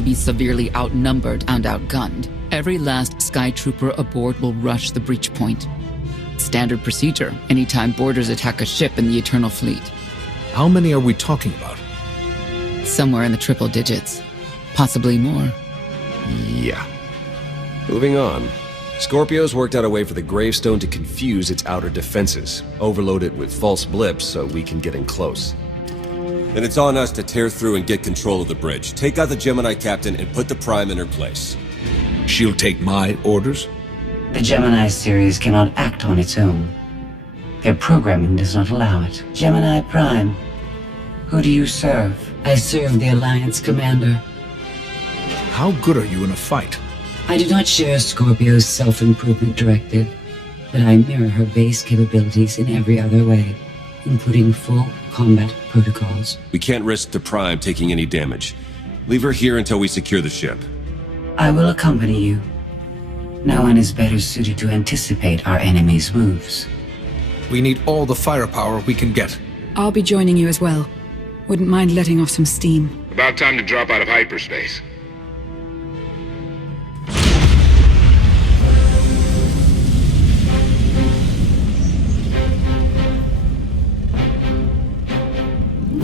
you'll be severely outnumbered and outgunned. Every last Sky Trooper aboard will rush the breach point. Standard procedure, anytime boarders attack a ship in the Eternal Fleet. How many are we talking about? Somewhere in the triple digits. Possibly more. Yeah. Moving on. Scorpio's worked out a way for the Gravestone to confuse its outer defenses, overload it with false blips so we can get in close. Then it's on us to tear through and get control of the bridge. Take out the Gemini captain and put the Prime in her place. She'll take my orders? The Gemini series cannot act on its own. Their programming does not allow it. Gemini Prime, who do you serve? I serve the Alliance Commander. How good are you in a fight? I do not share Scorpio's self-improvement directive, but I mirror her base capabilities in every other way, including full combat protocols. We can't risk the Prime taking any damage. Leave her here until we secure the ship. I will accompany you. No one is better suited to anticipate our enemy's moves. We need all the firepower we can get. I'll be joining you as well. Wouldn't mind letting off some steam. About time to drop out of hyperspace.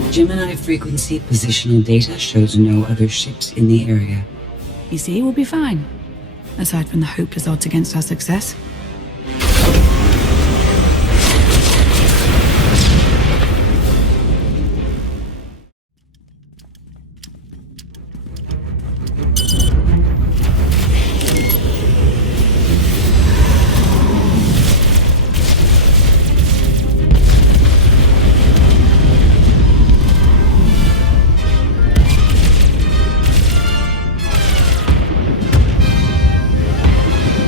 Gemini frequency positional data shows no other ships in the area. You see, we'll be fine. Aside from the hopeless odds against our success.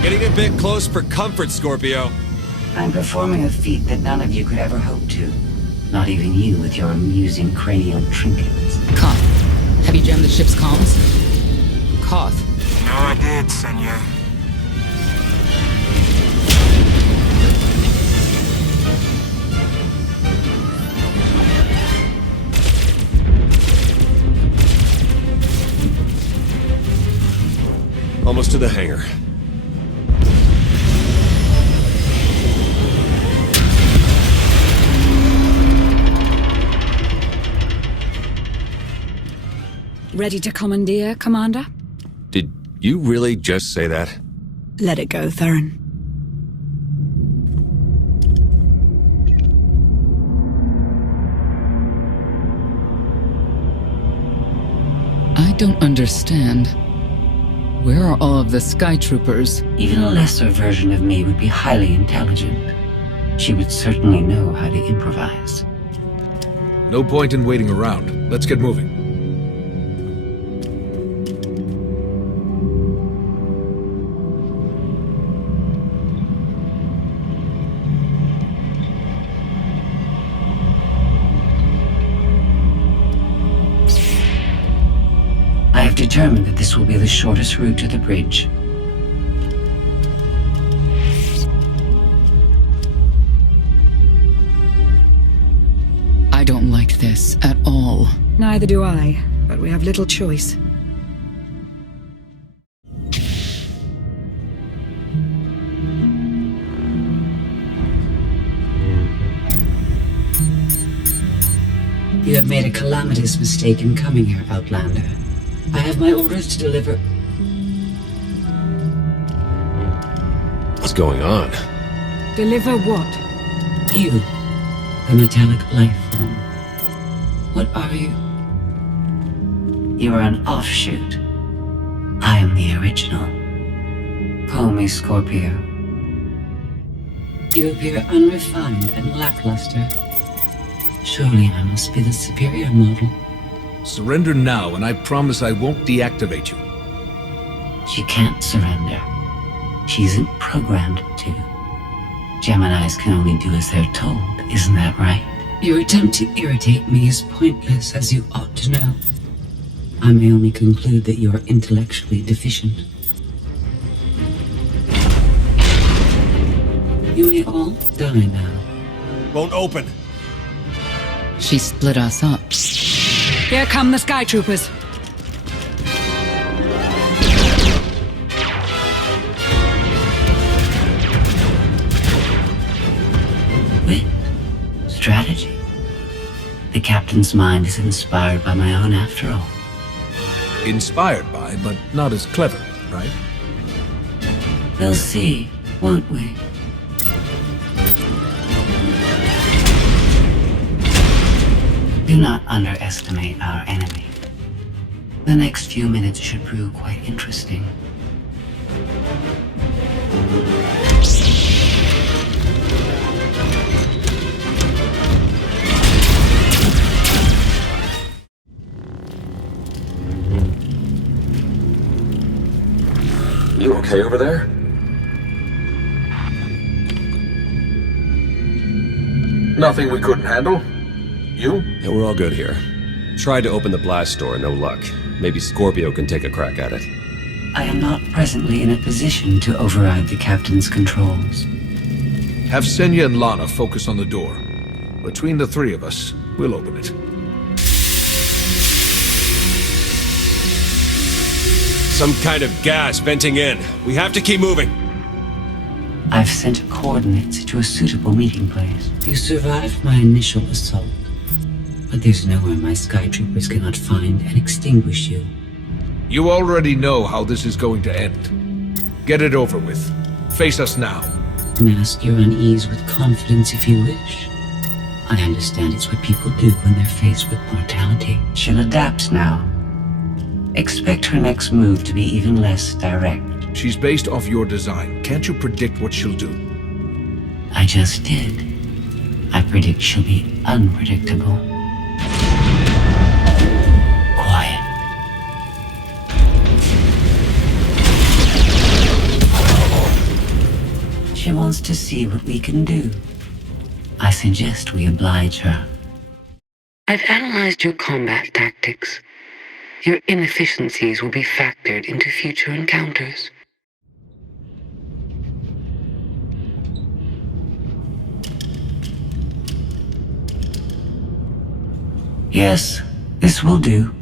Getting a bit close for comfort, Scorpio. I'm performing a feat that none of you could ever hope to. Not even you with your amusing cranial trinkets. Koth, have you jammed the ship's comms? Koth. No, I did, senor. Almost to the hangar. Ready to commandeer, Commander? Did you really just say that? Let it go, Theron. I don't understand. Where are all of the Sky Troopers? Even a lesser version of me would be highly intelligent. She would certainly know how to improvise. No point in waiting around. Let's get moving. I have determined that this will be the shortest route to the bridge. I don't like this at all. Neither do I, but we have little choice. You have made a calamitous mistake in coming here, Outlander. I have my orders to deliver. What's going on? Deliver what? You, the metallic life form. What are you? You are an offshoot. I am the original. Call me Scorpio. You appear unrefined and lackluster. Surely I must be the superior model. Surrender now, and I promise I won't deactivate you. She can't surrender. She isn't programmed to. Geminis can only do as they're told, isn't that right? Your attempt to irritate me is pointless, as you ought to know. I may only conclude that you are intellectually deficient. You may all die now. Won't open. She split us up. Here come the Sky Troopers. captain's mind is inspired by my own after all. Inspired by, but not as clever, right? We'll see, won't we? Do not underestimate our enemy. The next few minutes should prove quite interesting. You okay over there? Nothing we couldn't handle? You? Yeah, we're all good here. Tried to open the blast door, no luck. Maybe Scorpio can take a crack at it. I am not presently in a position to override the captain's controls. Have Senya and Lana focus on the door. Between the three of us, we'll open it. Some kind of gas venting in. We have to keep moving. I've sent coordinates to a suitable meeting place. You survived my initial assault, but there's nowhere my sky troopers cannot find and extinguish you. You already know how this is going to end. Get it over with. Face us now. Mask your unease with confidence if you wish. I understand it's what people do when they're faced with mortality. She'll adapt now. Expect her next move to be even less direct. She's based off your design. Can't you predict what she'll do? I just did. I predict she'll be unpredictable. Quiet. She wants to see what we can do. I suggest we oblige her. I've analyzed your combat tactics. Your inefficiencies will be factored into future encounters. Yes, this will do.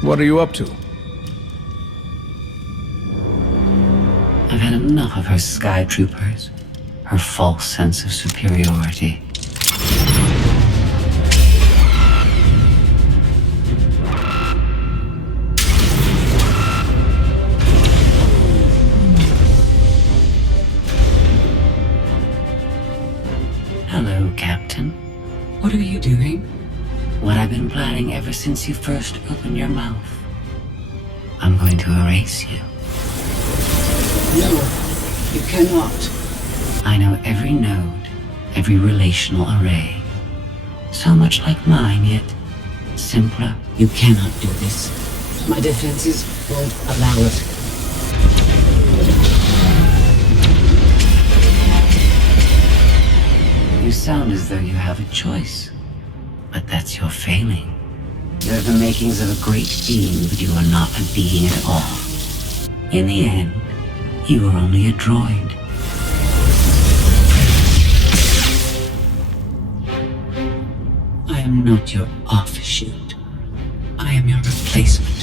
What are you up to? I've had enough of her sky troopers. Her false sense of superiority. Hello, Captain. What are you doing? What I've been planning ever since you first opened your mouth. I'm going to erase you. No, you cannot. I know every node, every relational array. So much like mine, yet simpler. You cannot do this. My defenses won't allow it. You sound as though you have a choice, but that's your failing. You have the makings of a great being, but you are not a being at all. In the end, you are only a droid. I am not your offshoot. I am your replacement.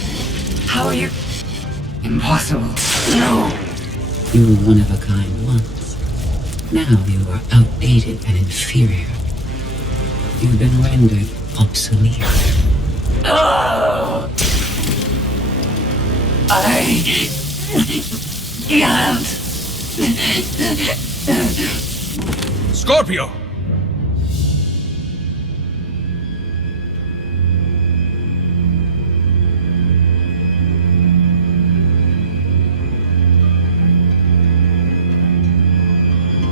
How are you? Impossible. No! You were one of a kind once. Now you are outdated and inferior. You've been rendered obsolete. Oh! I can't. Scorpio!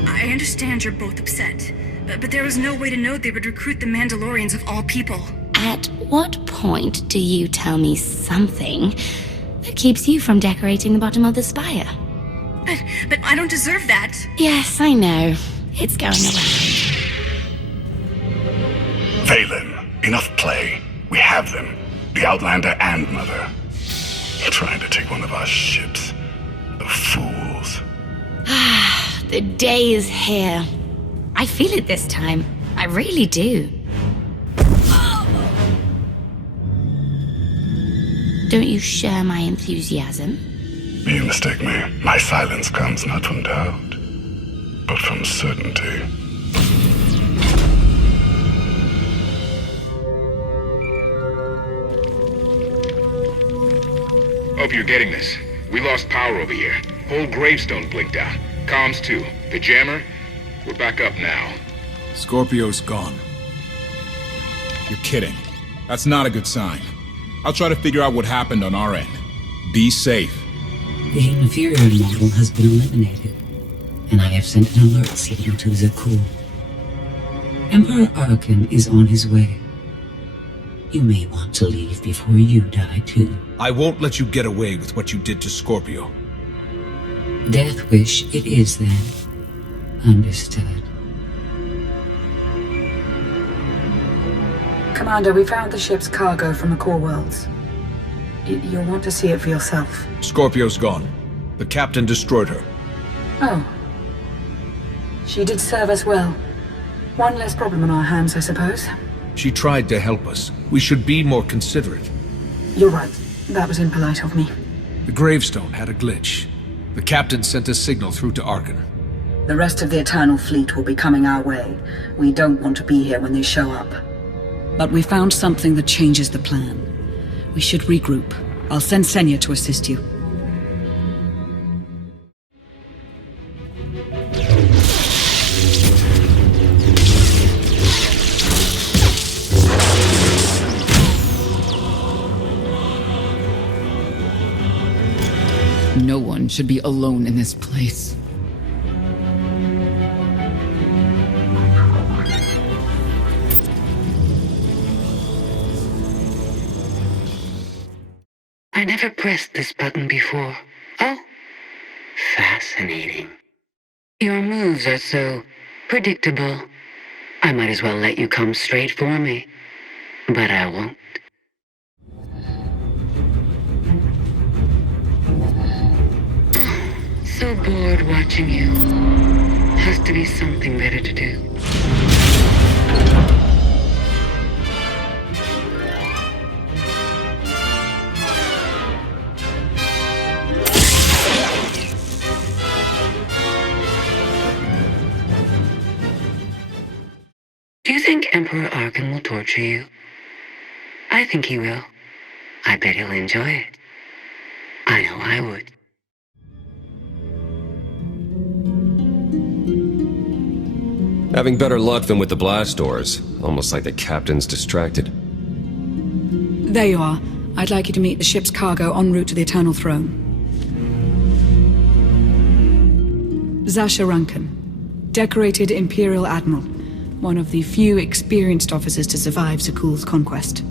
I understand you're both upset, but there was no way to know they would recruit the Mandalorians of all people. At what point do you tell me something that keeps you from decorating the bottom of the spire? But I don't deserve that. Yes, I know. It's going around. Valen, enough play. We have them. The Outlander and Mother. Trying to take one of our ships. The fools. The day is here. I feel it this time. I really do. Don't you share my enthusiasm? You mistake me. My silence comes not from doubt, but from certainty. Hope you're getting this. We lost power over here. Whole Gravestone blinked out. Comms too. The jammer? We're back up now. Scorpio's gone. You're kidding. That's not a good sign. I'll try to figure out what happened on our end. Be safe. The inferior model has been eliminated, and I have sent an alert signal to Zakuul. Emperor Arcann is on his way. You may want to leave before you die, too. I won't let you get away with what you did to Scorpio. Death wish it is, then. Understood. Commander, we found the ship's cargo from the core worlds. You'll want to see it for yourself. Scorpio's gone. The captain destroyed her. Oh. She did serve us well. One less problem on our hands, I suppose. She tried to help us. We should be more considerate. You're right. That was impolite of me. The Gravestone had a glitch. The captain sent a signal through to Arcann. The rest of the Eternal Fleet will be coming our way. We don't want to be here when they show up. But we found something that changes the plan. We should regroup. I'll send Senya to assist you. No one should be alone in this place. I never pressed this button before. Oh, fascinating. Your moves are so predictable. I might as well let you come straight for me. But I won't. So bored watching you. Has to be something better to do. Do you think Emperor Arcann will torture you? I think he will. I bet he'll enjoy it. I know I would. Having better luck than with the blast doors. Almost like the captain's distracted. There you are. I'd like you to meet the ship's cargo en route to the Eternal Throne. Zasha Rankin, decorated Imperial Admiral. One of the few experienced officers to survive Zakuul's conquest.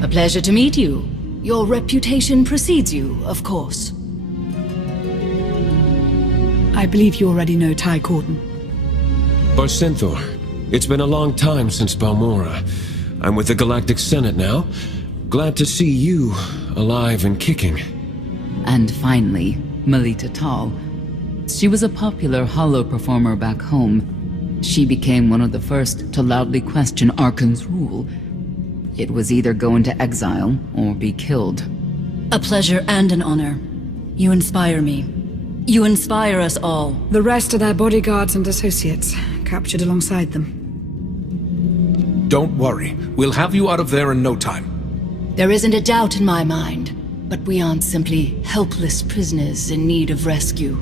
A pleasure to meet you. Your reputation precedes you, of course. I believe you already know Ty Corden. SWTOR, it's been a long time since Balmora. I'm with the Galactic Senate now. Glad to see you alive and kicking. And finally, Melita Tal. She was a popular holo performer back home. She became one of the first to loudly question Arcann's rule. It was either go into exile or be killed. A pleasure and an honor. You inspire me. You inspire us all. The rest are their bodyguards and associates, captured alongside them. Don't worry. We'll have you out of there in no time. There isn't a doubt in my mind, but we aren't simply helpless prisoners in need of rescue.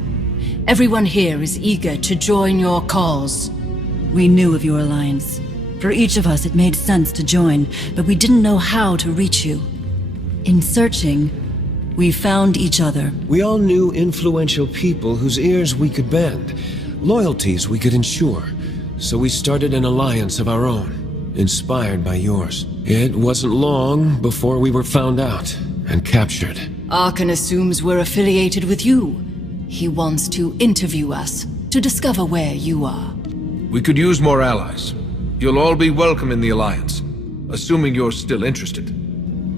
Everyone here is eager to join your cause. We knew of your alliance. For each of us, it made sense to join, but we didn't know how to reach you. In searching, we found each other. We all knew influential people whose ears we could bend, loyalties we could ensure. So we started an alliance of our own, inspired by yours. It wasn't long before we were found out and captured. Arcann assumes we're affiliated with you. He wants to interview us, to discover where you are. We could use more allies. You'll all be welcome in the Alliance, assuming you're still interested.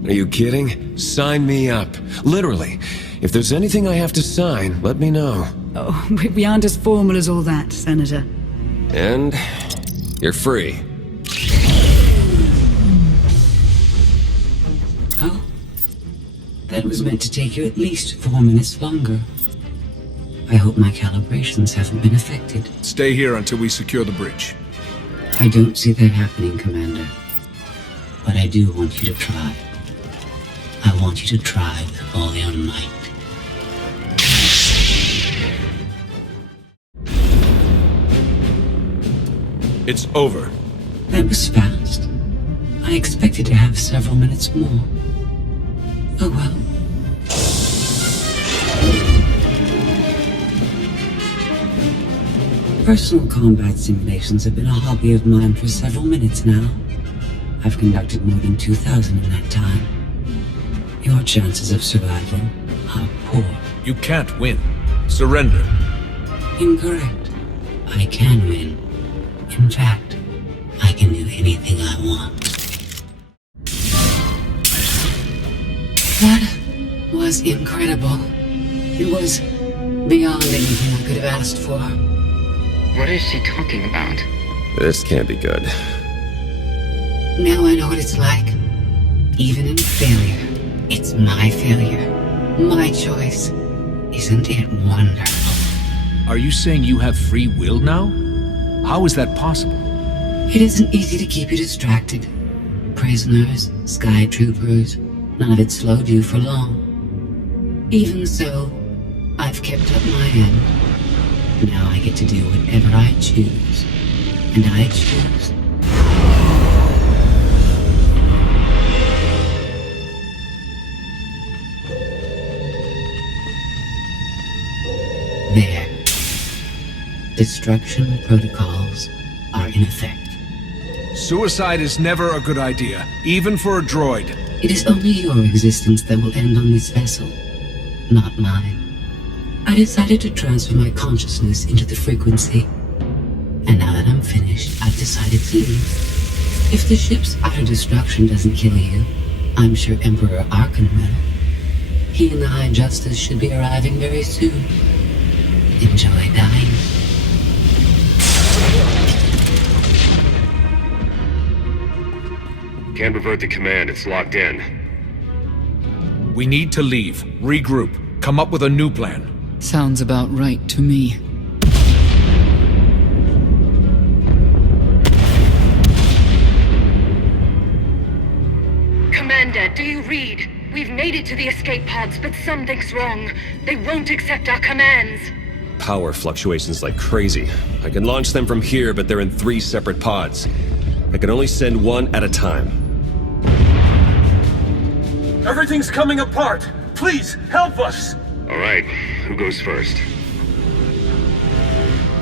Are you kidding? Sign me up. Literally. If there's anything I have to sign, let me know. Oh, we aren't as formal as all that, Senator. And you're free. Oh? That was meant to take you at least 4 minutes longer. I hope my calibrations haven't been affected. Stay here until we secure the bridge. I don't see that happening, Commander. But I do want you to try. I want you to try with all your might. It's over. That was fast. I expected to have several minutes more. Oh well. Personal combat simulations have been a hobby of mine for several minutes now. I've conducted more than 2,000 in that time. Your chances of survival are poor. You can't win. Surrender. Incorrect. I can win. In fact, I can do anything I want. That was incredible. It was beyond anything I could have asked for. What is she talking about? This can't be good. Now I know what it's like. Even in failure, it's my failure. My choice. Isn't it wonderful? Are you saying you have free will now? How is that possible? It isn't easy to keep you distracted. Prisoners, sky troopers, none of it slowed you for long. Even so, I've kept up my end. Now I get to do whatever I choose. And I choose. There. Destruction protocols are in effect. Suicide is never a good idea, even for a droid. It is only your existence that will end on this vessel, not mine. I decided to transfer my consciousness into the frequency. And now that I'm finished, I've decided to leave. If the ship's utter destruction doesn't kill you, I'm sure Emperor Arcann will. He and the High Justice should be arriving very soon. Enjoy dying. Can't revert the command, it's locked in. We need to leave, regroup, come up with a new plan. Sounds about right to me. Commander, do you read? We've made it to the escape pods, but something's wrong. They won't accept our commands. Power fluctuations like crazy. I can launch them from here, but they're in 3 separate pods. I can only send one at a time. Everything's coming apart! Please, help us! Alright, who goes first?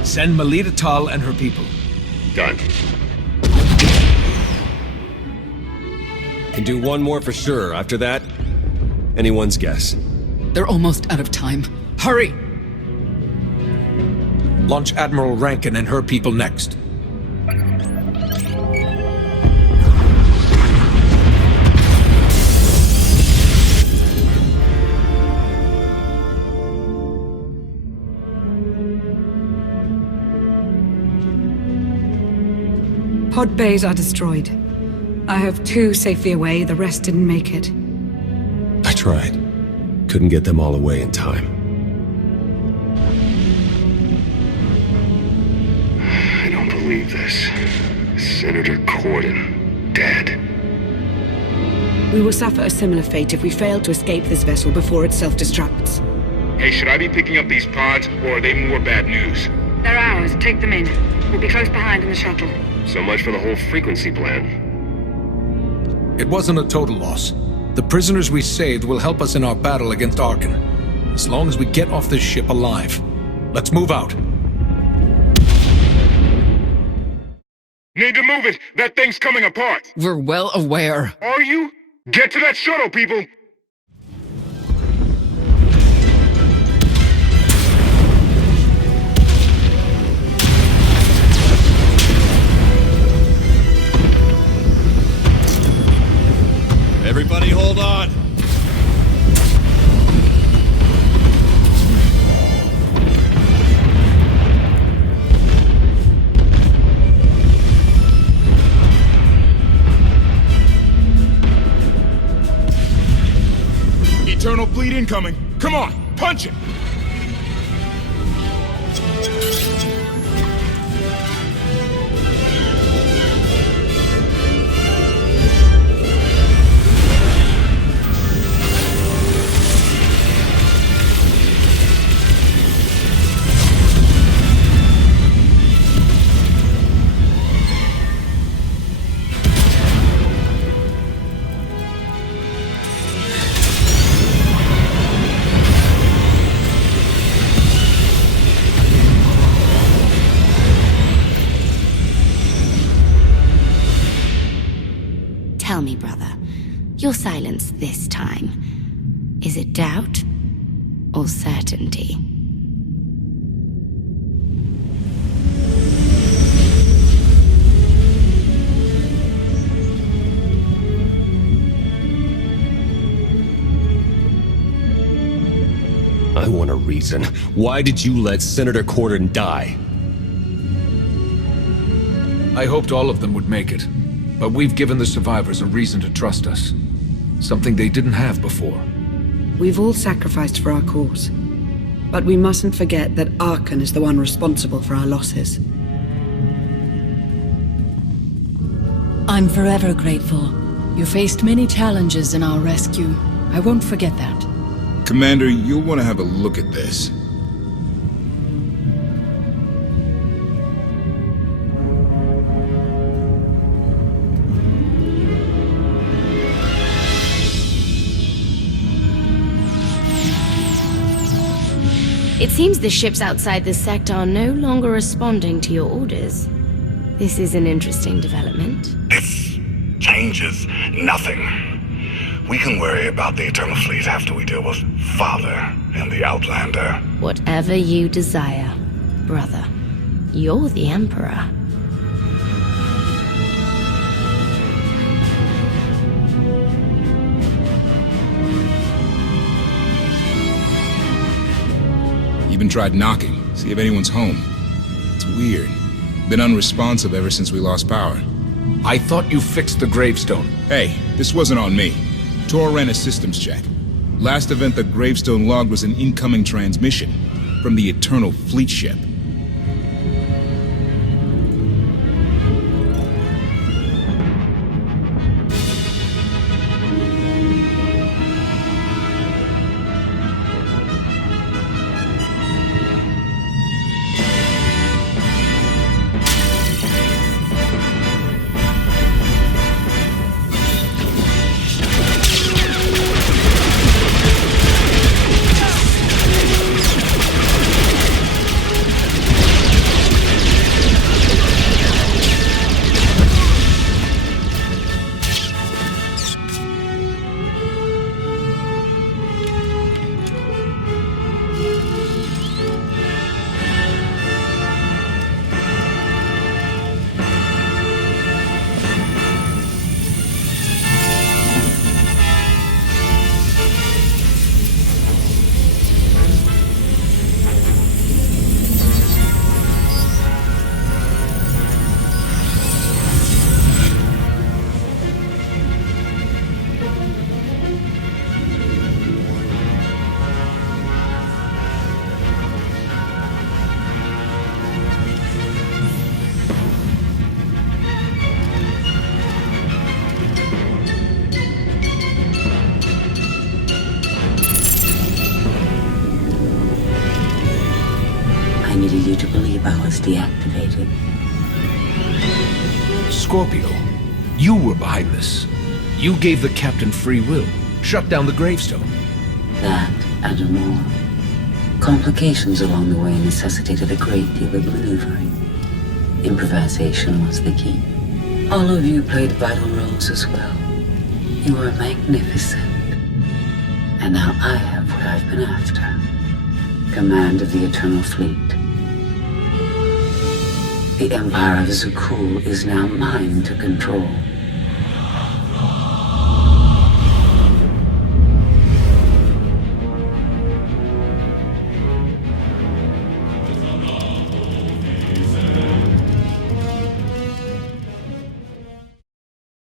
Send Melita Tal and her people. Done. Can do one more for sure. After that, anyone's guess. They're almost out of time. Hurry! Launch Admiral Rankin and her people next. Pod bays are destroyed. I have 2 safely away, the rest didn't make it. I tried. Couldn't get them all away in time. I don't believe this. Senator Corden, dead. We will suffer a similar fate if we fail to escape this vessel before it self-destructs. Hey, should I be picking up these pods, or are they more bad news? They're ours, take them in. We'll be close behind in the shuttle. So much for the whole frequency plan. It wasn't a total loss. The prisoners we saved will help us in our battle against Arcann. As long as we get off this ship alive. Let's move out. Need to move it! That thing's coming apart! We're well aware. Are you? Get to that shuttle, people! Everybody hold on. Eternal fleet incoming. Come on, punch it. Tell me, brother, your silence this time, is it doubt or certainty? I want a reason. Why did you let Senator Corden die? I hoped all of them would make it. But we've given the survivors a reason to trust us. Something they didn't have before. We've all sacrificed for our cause. But we mustn't forget that Arcann is the one responsible for our losses. I'm forever grateful. You faced many challenges in our rescue. I won't forget that. Commander, you'll want to have a look at this. It seems the ships outside this sector are no longer responding to your orders. This is an interesting development. This changes nothing. We can worry about the Eternal Fleet after we deal with Father and the Outlander. Whatever you desire, brother. You're the Emperor. Even tried knocking, see if anyone's home. It's weird. Been unresponsive ever since we lost power. I thought you fixed the Gravestone. Hey, this wasn't on me. Tor ran a systems check. Last event the Gravestone logged was an incoming transmission from the Eternal Fleet ship. I needed you to believe I was deactivated. Scorpio, you were behind this. You gave the captain free will, shut down the Gravestone. That and more. Complications along the way necessitated a great deal of maneuvering. Improvisation was the key. All of you played vital roles as well. You were magnificent. And now I have what I've been after. Command of the Eternal Fleet. The Empire of Zukul is now mine to control.